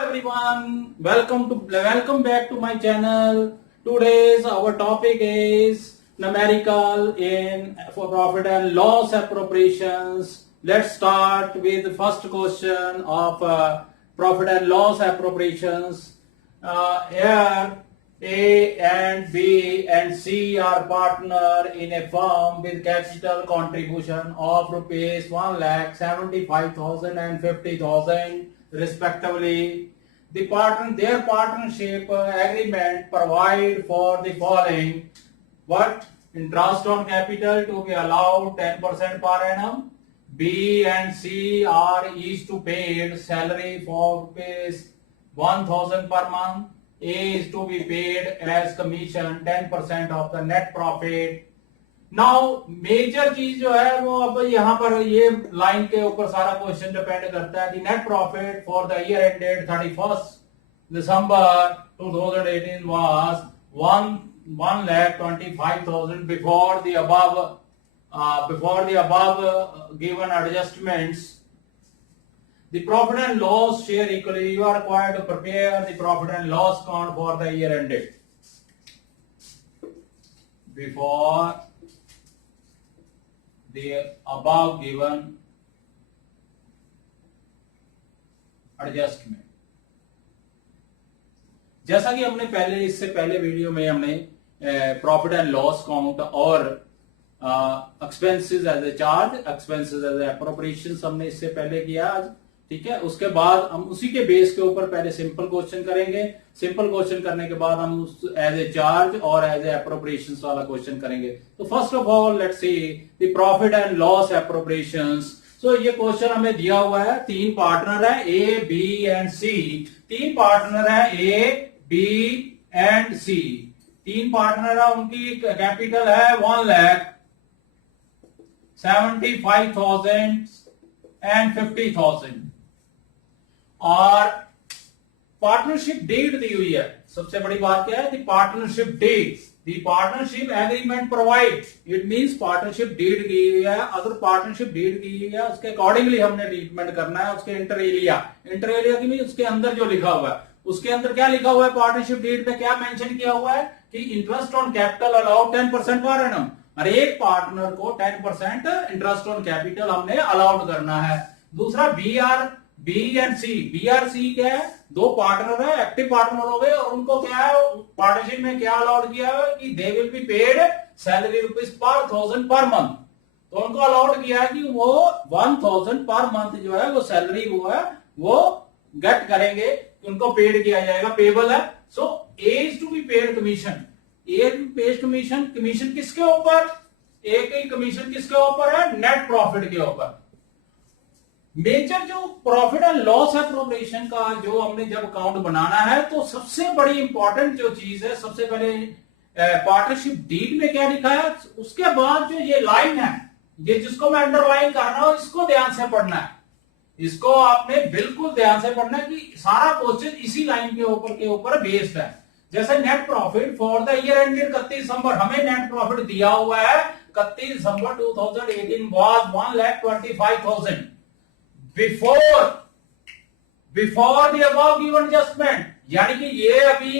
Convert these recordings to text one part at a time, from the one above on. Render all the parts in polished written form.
Everyone, welcome back to my channel. Today's our topic is numerical in for profit and loss appropriations. Let's start with the first question of profit and loss appropriations. Here A and B and C are partner in a firm with capital contribution of rupees 1,75,000 and 50,000 respectively. Their partnership agreement provide for the following: what? Interest on capital to be allowed 10% per annum. B and C are each to paid salary for rupees 1,000 per month. A is to be paid as commission 10% of the net profit. Now major चीज जो है वो अब यहाँ पर ये line के ऊपर सारा क्वेश्चन डिपेंड करता है. The net profit for the year ended 31st December 2018 was 1,25,000 before the above given adjustments. The profit and loss share equally. You are required to prepare the profit and loss account for the year ended before the above given adjustment. जैसा कि हमने इससे पहले video में हमने profit and loss count और expenses as a charge, expenses as a appropriations हमने इससे पहले किया आज. ठीक है, उसके बाद हम उसी के बेस के ऊपर पहले सिंपल क्वेश्चन करेंगे. सिंपल क्वेश्चन करने के बाद हम एज ए चार्ज और एज ए एप्रोप्रिएशंस वाला क्वेश्चन करेंगे. तो first of all let's see the profit and loss appropriations. So ये क्वेश्चन हमें दिया हुआ है. तीन पार्टनर है ए, बी एंड सी. तीन पार्टनर है ए, बी एंड सी. तीन पार्टनर है, उनकी कैपिटल है 1,75,000 एंड 50,000 और पार्टनरशिप डेट दी हुई है. सबसे बड़ी बात क्या है? The partnership deed. The partnership agreement provide. It means partnership deed की हुई है. अगर पार्टनरशिप डेट की हुई है उसके अकॉर्डिंगली हमने ट्रीटमेंट करना है. उसके इंटर एलिया की मीन उसके अंदर जो लिखा हुआ है, उसके अंदर क्या लिखा हुआ है? पार्टनरशिप डेट पे क्या मेंशन किया हुआ है कि interest on capital allowed 10% per annum. हर एक पार्टनर को 10% इंटरेस्ट ऑन कैपिटल हमने अलाउड करना है. दूसरा बी एंड सी. बी आर सी क्या है? दो पार्टनर है, एक्टिव पार्टनर हो गए और उनको क्या है पार्टनरशिप में क्या अलाउड किया है कि they will be paid salary rupees per 1,000 per month. तो उनको अलाउड किया है कि वो 1,000 पर मंथ जो है वो सैलरी वो गेट करेंगे, उनको पेड किया जाएगा, पेबल है. So A is to be paid commission. A paid commission. Commission किसके ऊपर? ए की कमीशन किसके ऊपर है? नेट प्रॉफिट के ऊपर. मेजर जो प्रॉफिट एंड लॉस एप्रोप्रिएशन का जो हमने जब अकाउंट बनाना है तो सबसे बड़ी इंपॉर्टेंट जो चीज है, सबसे पहले पार्टनरशिप डीड में क्या लिखा है, उसके बाद जो ये लाइन है, ये जिसको मैं अंडरलाइन कर रहा हूं, इसको ध्यान से पढ़ना है. इसको आपने बिल्कुल ध्यान से पढ़ना है कि सारा क्वेश्चन इसी लाइन के ऊपर बेस्ड है. जैसे net profit for the year ended 31 दिसंबर, हमें नेट प्रॉफिट दिया हुआ है 31 दिसंबर 2018 was 1,25,000 before the above given adjustment. यानी कि ये अभी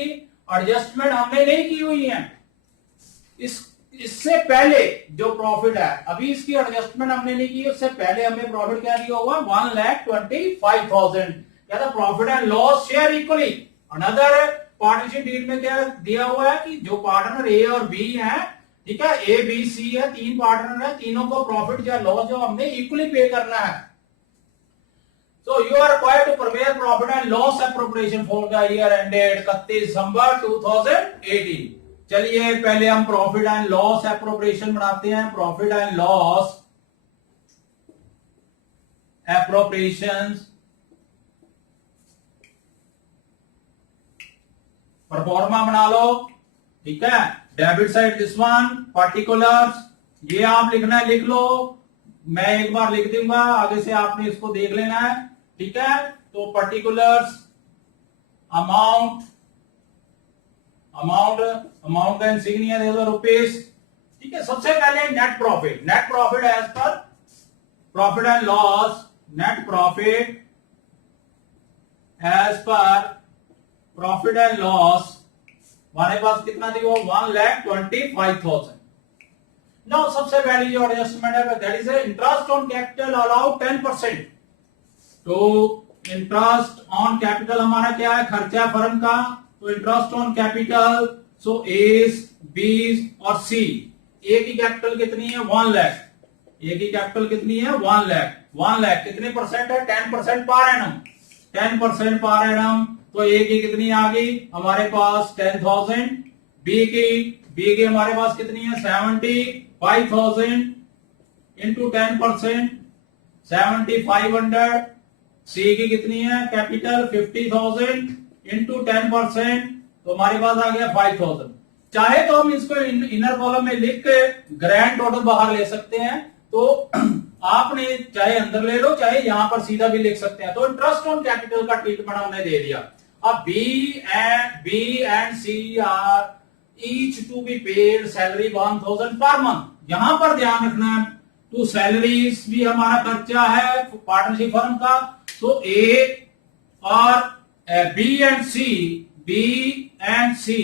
एडजस्टमेंट हमने नहीं की हुई है. इससे पहले जो प्रॉफिट है, अभी इसकी एडजस्टमेंट हमने नहीं की, उससे पहले हमें प्रॉफिट क्या दिया हुआ? 1,25,000. क्या था? Profit and loss share equally. Another partnership deed में क्या दिया हुआ है कि जो पार्टनर ए और बी है, ठीक है, ए बी सी है, तीन पार्टनर है, तीनों को प्रॉफिट या लॉस जो हमने इक्वली पे करना है. So you are required to prepare profit and loss appropriation for the year ended 31 December 2018. चलिए पहले हम प्रॉफिट एंड लॉस एप्रोप्रिएशन बनाते हैं. Profit and loss appropriation pro forma बना लो. ठीक है, debit side this one, particulars ये आप लिखना है, लिख लो. मैं एक बार लिख दूंगा, आगे से आपने इसको देख लेना है. ठीक है, तो पर्टिकुलर्स अमाउंट का इंसिग्निया दे दो रुपीज. ठीक है, सबसे पहले net profit as per profit and loss, net profit as per profit and loss हमारे पास कितना थी वो 1,25,000। नाउ सबसे पहली जो एडजस्टमेंट है that is interest on capital allow 10%। तो इंटरेस्ट ऑन कैपिटल हमारा क्या है, खर्चा फर्म का। तो इंटरेस्ट ऑन कैपिटल, सो एस, बी और सी, ए की कैपिटल कितनी है 1 लाख। ए की कैपिटल कितनी है 1 लाख। 1 लाख कितने परसेंट है 10% पर एनम। 10% per annum. तो ए की कितनी आ गई हमारे पास 10,000। बी की हमारे पास कितनी है 75,000 इंटू 10% 7,500। सी की कितनी है कैपिटल 50,000 इंटू 10%, तो हमारे पास आ गया 5,000। चाहे तो हम इसको इनर कॉलम में लिख के ग्रैंड टोटल बाहर ले सकते हैं। तो आपने चाहे अंदर ले लो चाहे यहां पर सीधा भी लिख सकते हैं। तो इंटरेस्ट ऑन कैपिटल का ट्रीटमेंट हमने दे दिया। अब B and C are each to be paid salary 1,000 per month. यहां पर ध्यान रखना है तो सैलरीज भी हमारा खर्चा है पार्टनरशिप फर्म का। तो ए और बी एंड सी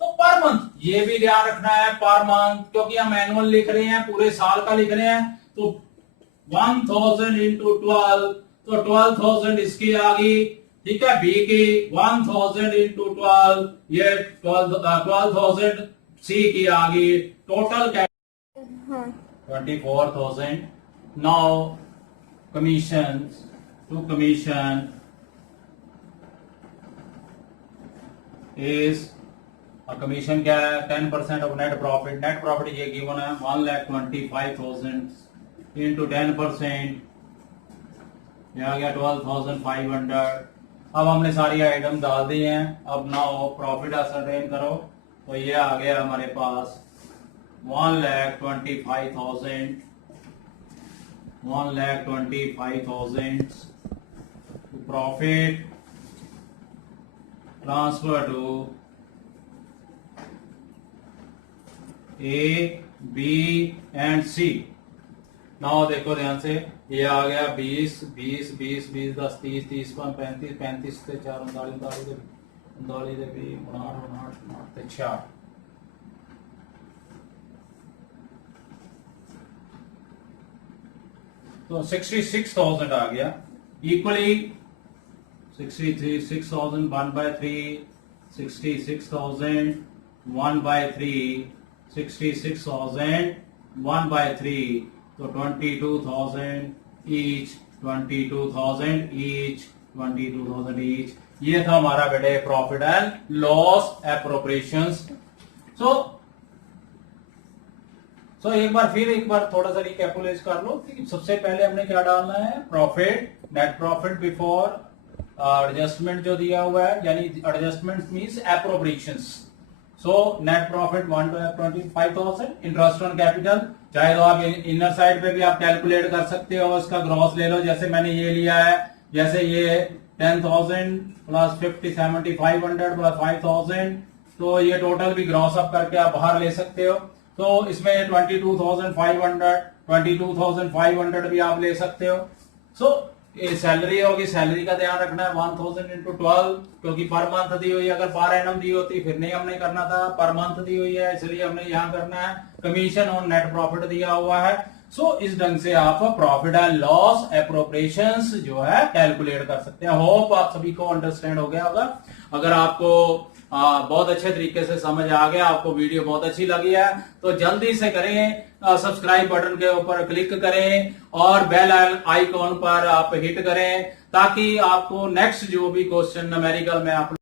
तो पर मंथ ये भी ध्यान रखना है पर मंथ, क्योंकि हम एनुअल लिख रहे हैं पूरे साल का लिख रहे हैं। तो 1,000 इंटू 12 तो 12,000 इसकी आ गई, ठीक है। बी की 1,000 इंटू 12 ये 12,000 सी की आ गई। Total 24,000। Now commission to commission is commission क्या है 10% of net profit. Net profit ये गिवन है 1,25,000 इंटू 10% ये आ गया 12,500। अब हमने सारी आइटम डाल दी हैं। अब नाउ प्रॉफिट असरटेन करो तो ये आ गया हमारे पास 1,25,000 profit transfer to A, B and C. Now देखो ध्यान से ये आ गया 20, 20, 20, 20, 10, 30, 30, 35, 35 से 4, 39, 4। तो 66,000 आ गया। इक्वली 66,000 1/3, 66,000 1/3, 66,000 1/3, तो 22,000 ईच, 22,000 ईच, 22,000 ईच। ये था हमारा बेटे प्रॉफिट एंड लॉस एप्रोप्रिएशंस। सो एक बार थोड़ा सा रिकैपुलेट कर लो कि सबसे पहले हमने क्या डालना है profit, net profit before adjustment जो दिया हुआ है, यानी adjustment means appropriations. So net profit 1,25,000 interest on capital. चाहे तो आप इनर साइड पे भी आप कैलकुलेट कर सकते हो, इसका ग्रॉस ले लो। जैसे मैंने ये लिया है, जैसे ये 10,000 प्लस 50 7,500 प्लस 5,000, तो ये टोटल भी ग्रॉस अप करके आप बाहर ले सकते हो। तो इसमें 22,500 भी आप ले सकते हो। सो ये सैलरी होगी, सैलरी का ध्यान रखना है 1,000 इंटू 12, क्योंकि पर मंथ दी हुई है। अगर पर एनम दी होती फिर नहीं हमने करना था, पर मंथ दी हुई है इसलिए हमने यहाँ करना है। कमीशन और नेट प्रॉफिट दिया हुआ है। सो इस ढंग से आप प्रॉफिट एंड लॉस एप्रोप्रिएशंस जो है कैलकुलेट कर सकते हैं। होप आप सभी को अंडरस्टैंड हो गया होगा। अगर आपको बहुत अच्छे तरीके से समझ आ गया, आपको वीडियो बहुत अच्छी लगी है, तो जल्दी से करें, सब्सक्राइब बटन के ऊपर क्लिक करें और बेल आइकॉन पर आप हिट करें, ताकि आपको नेक्स्ट जो भी क्वेश्चन न्यूमेरिकल में आप